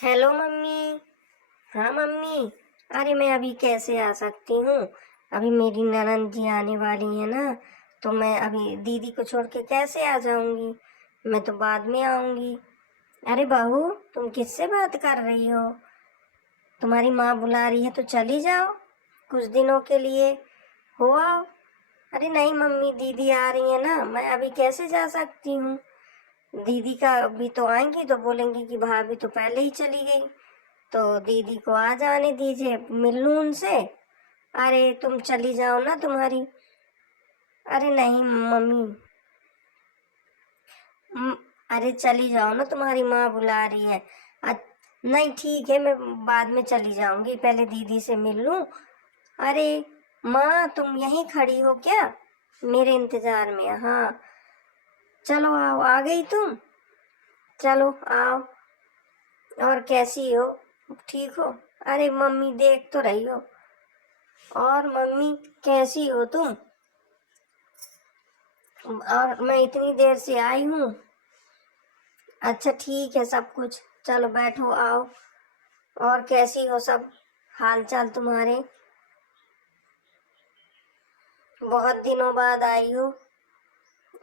Hello mummy. हाँ mummy. अरे मैं अभी कैसे आ सकती हूँ? अभी मेरी ननद जी आने वाली है ना, तो मैं अभी दीदी को छोड़ के कैसे आ जाऊंगी? मैं तो बाद में आऊंगी। अरे बहू, तुम किससे बात कर रही हो? तुम्हारी माँ बुला रही है तो चली जाओ, कुछ दिनों के लिए हो आओ। अरे नहीं मम्मी, दीदी आ रही है ना, मैं अभी कैसे जा सकती हूँ? दीदी का भी तो आएंगी तो बोलेंगी कि भाभी तो पहले ही चली गई, तो दीदी को आ जाने दीजिए, मिल लूं उनसे। अरे तुम चली जाओ ना तुम्हारी। अरे नहीं मम्मी। म- अरे चली जाओ ना, तुम्हारी माँ बुला रही है। अ- नहीं ठीक है, मैं बाद में चली जाऊंगी, पहले दीदी से मिल लूं। अरे माँ, तुम यहीं खड़ी हो क्या मेरे इंतजार में? हाँ चलो आओ, आ गई तुम? चलो आओ। और कैसी हो? ठीक हो? अरे मम्मी देख तो रही हो। और मम्मी कैसी हो तुम? और मैं इतनी देर से आई हूँ। अच्छा ठीक है सब कुछ। चलो बैठो, आओ। और कैसी हो सब हाल चाल तुम्हारे? बहुत दिनों बाद आई हो।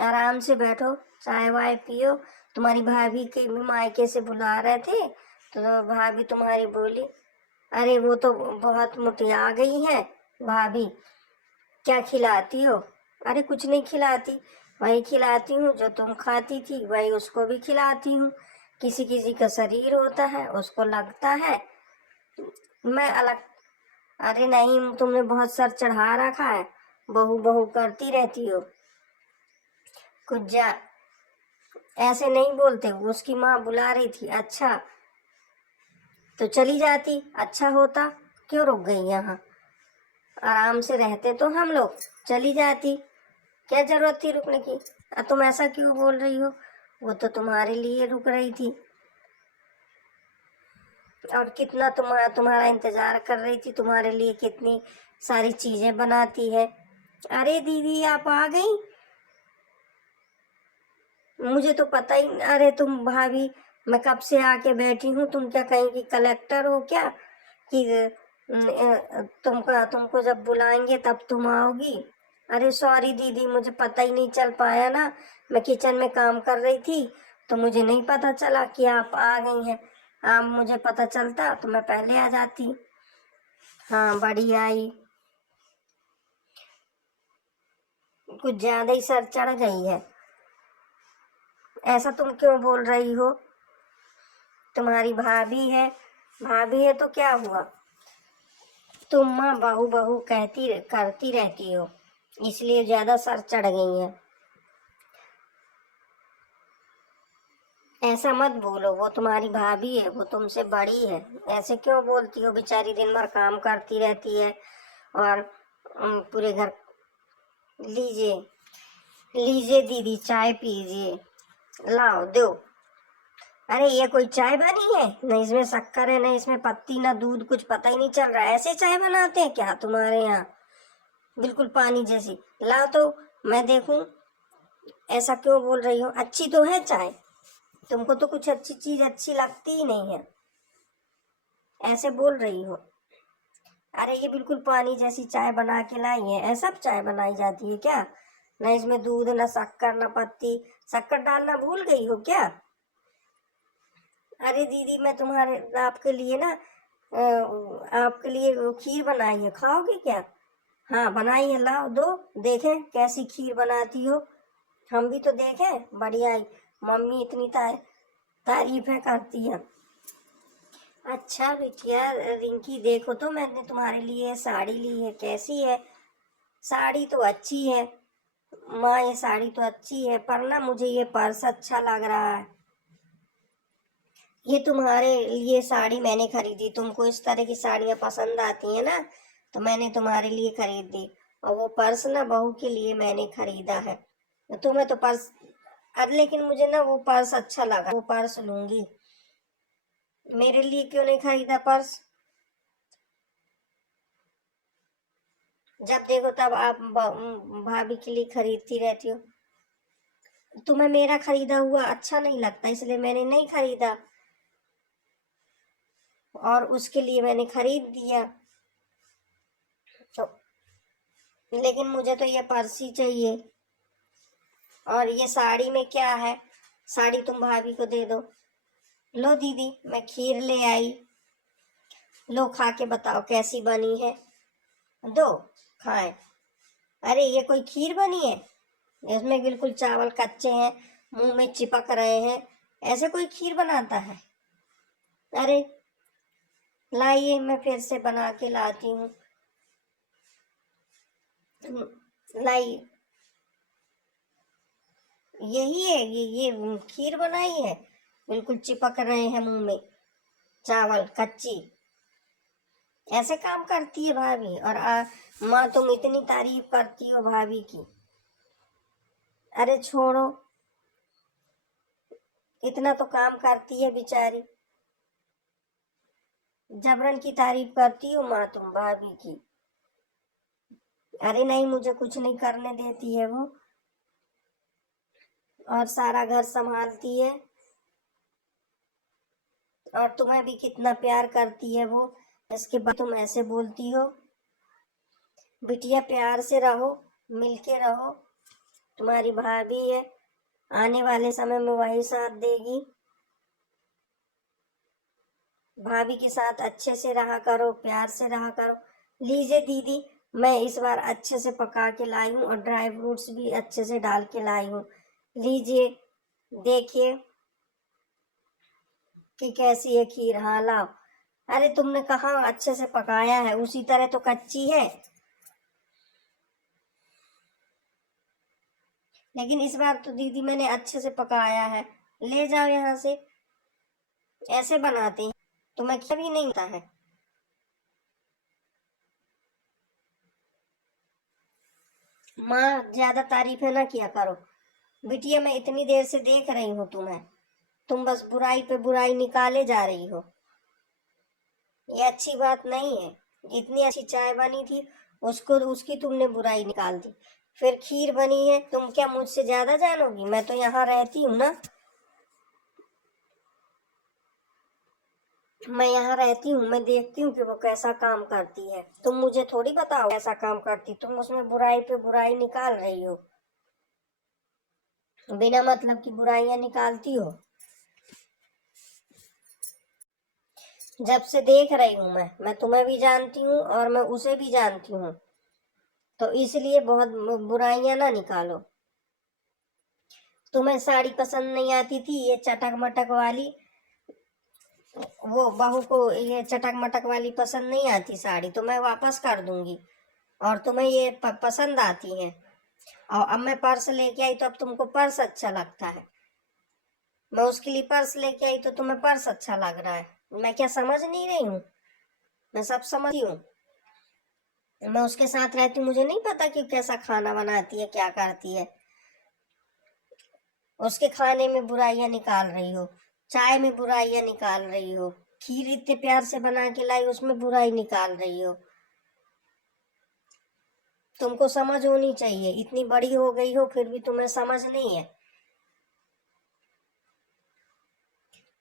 आराम से बैठो, चाय वाय पियो। तुम्हारी भाभी के भी मायके से बुला रहे थे, तो भाभी तुम्हारी बोली, अरे वो तो बहुत मोटी आ गई है भाभी, क्या खिलाती हो? अरे कुछ नहीं खिलाती, वही खिलाती हूँ जो तुम खाती थी, वही उसको भी खिलाती हूँ। किसी किसी का शरीर होता है, उसको लगता है, मैं अलग। अरे नहीं, तुमने बहुत सर चढ़ा रखा है, बहू बहू करती रहती हो। कुछ जा, ऐसे नहीं बोलते, उसकी माँ बुला रही थी। अच्छा तो चली जाती, अच्छा होता। क्यों रुक गई यहाँ? आराम से रहते तो हम लोग, चली जाती। क्या जरूरत थी रुकने की? तुम ऐसा क्यों बोल रही हो? वो तो तुम्हारे लिए रुक रही थी, और कितना तुम्हारा इंतजार कर रही थी, तुम्हारे लिए कितनी सारी चीजें बनाती है। अरे दीदी आप आ गई, मुझे तो पता ही। अरे तुम भाभी, मैं कब से आके बैठी हूँ, तुम क्या कहीं की कलेक्टर हो क्या कि तुमको जब बुलाएंगे तब तुम आओगी? अरे सॉरी दीदी, मुझे पता ही नहीं चल पाया ना, मैं किचन में काम कर रही थी, तो मुझे नहीं पता चला कि आप आ गई हैं। आप मुझे पता चलता तो मैं पहले आ जाती। हाँ बड़ी आई, कुछ ज्यादा ही सर चढ़ गई है। ऐसा तुम क्यों बोल रही हो? तुम्हारी भाभी है तो क्या हुआ? तुम माँ बहू बहू कहती करती रहती हो, इसलिए ज्यादा सर चढ़ गई है। ऐसा मत बोलो, वो तुम्हारी भाभी है, वो तुमसे बड़ी है। ऐसे क्यों बोलती हो? बेचारी दिन भर काम करती रहती है, और पूरे घर। लीजिए, लीजिए दीदी, चाय पीजिए, लाओ दो। अरे ये कोई चाय बनी है? न इसमें शक्कर है, न इसमें पत्ती, न दूध, कुछ पता ही नहीं चल रहा है। ऐसे चाय बनाते हैं क्या तुम्हारे यहाँ? बिल्कुल पानी जैसी। लाओ तो मैं देखूं। ऐसा क्यों बोल रही हो? अच्छी तो है चाय, तुमको तो कुछ अच्छी चीज अच्छी लगती ही नहीं है, ऐसे बोल रही हो। अरे ये बिल्कुल पानी जैसी चाय बना के लाई है। ऐसा चाय बनाई जाती है क्या? न इसमें दूध, न शक्कर, न पत्ती। शक्कर डालना भूल गई हो क्या? अरे दीदी, मैं तुम्हारे आपके लिए ना, आपके लिए वो खीर बनाई है, खाओगे क्या? हाँ बनाई है, लाओ दो, देखें कैसी खीर बनाती हो, हम भी तो देखें। बढ़िया ही, मम्मी इतनी तारीफें करती है। अच्छा बिटिया रिंकी, देखो तो मैंने तुम्हारे लिए साड़ी ली है, कैसी है? साड़ी तो अच्छी है माँ, ये साड़ी तो अच्छी है, पर ना मुझे ये पर्स अच्छा लग रहा है। ये तुम्हारे लिए साड़ी मैंने खरीदी, तुमको इस तरह की साड़ियाँ पसंद आती है ना, तो मैंने तुम्हारे लिए खरीद दी। और वो पर्स ना बहू के लिए मैंने खरीदा है। तो तुम्हें तो पर्स, अरे लेकिन मुझे ना वो पर्स अच्छा लगा, वो पर्स लूंगी। मेरे लिए क्यों नहीं खरीदा पर्स? जब देखो तब आप भाभी के लिए खरीदती रहती हो। तुम्हें मेरा खरीदा हुआ अच्छा नहीं लगता, इसलिए मैंने नहीं खरीदा। اور اس کے لیے میں نے خرید دیا، تو لیکن مجھے تو یہ پرس ہی چاہیے۔ اور یہ ساڑی میں کیا ہے؟ ساڑی تم بھابھی کو دے دو۔ لو دیدی میں کھیر لے آئی، لو کھا کے بتاؤ کیسی بنی ہے، دو کھائیں۔ ارے یہ کوئی کھیر بنی ہے؟ اس میں بالکل چاول کچے ہیں، منہ میں چپک رہے ہیں، ایسے کوئی کھیر بناتا ہے؟ ارے لائیے میں پھر سے بنا کے لاتی ہوں، لائیے، یہی ہے یہ کھیر بنائی ہے، بالکل چپک رہے ہیں منہ میں چاول کچی، ایسے کام کرتی ہے بھابھی؟ اور ماں تم اتنی تعریف کرتی ہو بھابھی کی۔ ارے چھوڑو، اتنا تو کام کرتی ہے بیچاری، جبرن کی تعریف کرتی ہو ماں تم بھابھی کی۔ ارے نہیں، مجھے کچھ نہیں کرنے دیتی ہے وہ، اور سارا گھر سنبھالتی ہے، اور تمہیں بھی کتنا پیار کرتی ہے وہ، اس کے بعد تم ایسے بولتی ہو؟ بٹیا پیار سے رہو، مل کے رہو، تمہاری بھابھی ہے، آنے والے سمے میں وہی ساتھ دے گی، بھابھی کے ساتھ اچھے سے رہا کرو، پیار سے رہا کرو۔ لیجیے دیدی، میں اس بار اچھے سے پکا کے لائی ہوں، اور ڈرائی فروٹس بھی اچھے سے ڈال کے لائی ہوں، لیجیے دیکھیے کہ کیسی ہے کھیر۔ ہاں لاؤ۔ ارے تم نے کہاں اچھے سے پکایا ہے، اسی طرح تو کچی ہے، لیکن اس بار تو دیدی میں نے اچھے سے پکایا ہے، لے جاؤ یہاں سے، ایسے بناتے ہیں، تمہیں کیا بھی نہیں ہوتا ہے؟ ماں زیادہ تعریفیں نہ کیا کرو، بٹیا میں اتنی دیر سے دیکھ رہی ہوں تمہیں، تم بس برائی پہ برائی نکالے جا رہی ہو، یہ اچھی بات نہیں ہے۔ اتنی اچھی چائے بنی تھی، اس کی تم نے برائی نکال دی، پھر کھیر بنی ہے، تم کیا مجھ سے زیادہ جانو گی؟ میں تو یہاں رہتی ہوں نا، میں یہاں رہتی ہوں، میں دیکھتی ہوں کہ وہ کیسا کام کرتی ہے، تم مجھے تھوڑی بتاؤ کیسا کام کرتی، تم اس میں برائی پہ برائی نکال رہی ہو، بنا مطلب کی برائیاں نکالتی ہو۔ جب سے دیکھ رہی ہوں میں تمہیں بھی جانتی ہوں اور میں اسے بھی جانتی ہوں، تو اس لیے بہت برائیاں نہ نکالو۔ تمہیں ساڑی پسند نہیں آتی تھی، یہ چٹک مٹک والی، وہ بہو کو یہ چٹک مٹک والی پسند نہیں آتی ساڑی، تو میں واپس کر دوں گی، اور تمہیں یہ پسند آتی ہے، اور اب میں پرس لے کے آئی تو اب تم کو پرس اچھا لگتا ہے، میں اس کے لیے پرس لے کے آئی تو تمہیں پرس اچھا لگ رہا ہے، میں کیا سمجھ نہیں رہی ہوں؟ میں سب سمجھتی ہوں، میں اس کے ساتھ رہتی ہوں، مجھے نہیں پتا کہ کیسا کھانا بناتی ہے، کیا کرتی ہے، اس کے کھانے میں برائیاں نکال رہی ہو، چائے میں برائیاں نکال رہی ہو، کھیر اتنے پیار سے بنا کے لائی اس میں برائی نکال رہی ہو، تم کو سمجھ ہونی چاہیے، اتنی بڑی ہو گئی ہو پھر بھی تمہیں سمجھ نہیں ہے،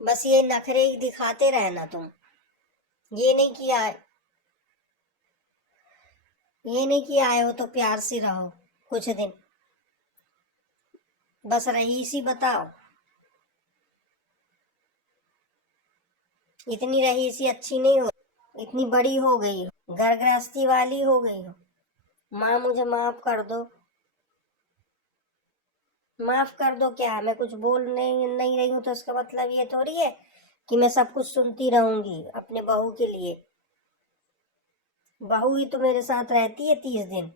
بس یہ نخرے ہی دکھاتے رہنا تم، یہ نہیں کیا آئے ہو تو پیار سے رہو کچھ دن، بس رئیسی بتاؤ، اتنی رئیسی اچھی نہیں ہو، اتنی بڑی ہو گئی ہو، گھر گرہستی والی ہو گئی ہو، ماں مجھے معاف کر دو، معاف کر دو کیا، میں کچھ بول نہیں رہی ہوں تو اس کا مطلب یہ تھوڑی ہے کہ میں سب کچھ سنتی رہوں گی اپنے بہو کے لیے، بہو ہی تو میرے ساتھ رہتی ہے 30 دن،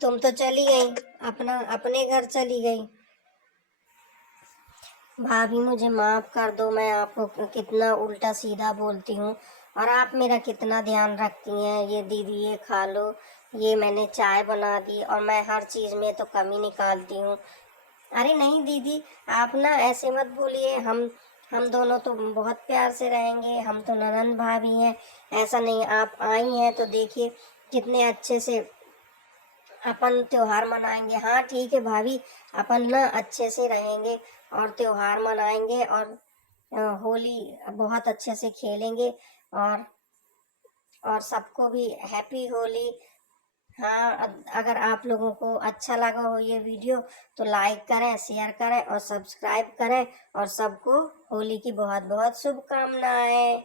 تم تو چلی گئی، اپنے گھر چلی گئی۔ بھابھی مجھے معاف کر دو، میں آپ کو کتنا الٹا سیدھا بولتی ہوں، اور آپ میرا کتنا دھیان رکھتی ہیں، یہ دیدی یہ کھا لو، یہ میں نے چائے بنا دی، اور میں ہر چیز میں تو کمی نکالتی ہوں۔ ارے نہیں دیدی، آپ نا ایسے مت بولیے، ہم دونوں تو بہت پیار سے رہیں گے، ہم تو ننند بھابھی ہیں، ایسا نہیں، آپ آئی ہیں تو دیکھیے کتنے اچھے سے अपन त्योहार मनाएंगे। हाँ ठीक है भाभी, अपन ना अच्छे से रहेंगे और त्योहार मनाएंगे और होली बहुत अच्छे से खेलेंगे और सबको भी हैप्पी होली। हाँ, अगर आप लोगों को अच्छा लगा हो ये वीडियो तो लाइक करें, शेयर करें और सब्सक्राइब करें, और सबको होली की बहुत बहुत शुभकामनाएं।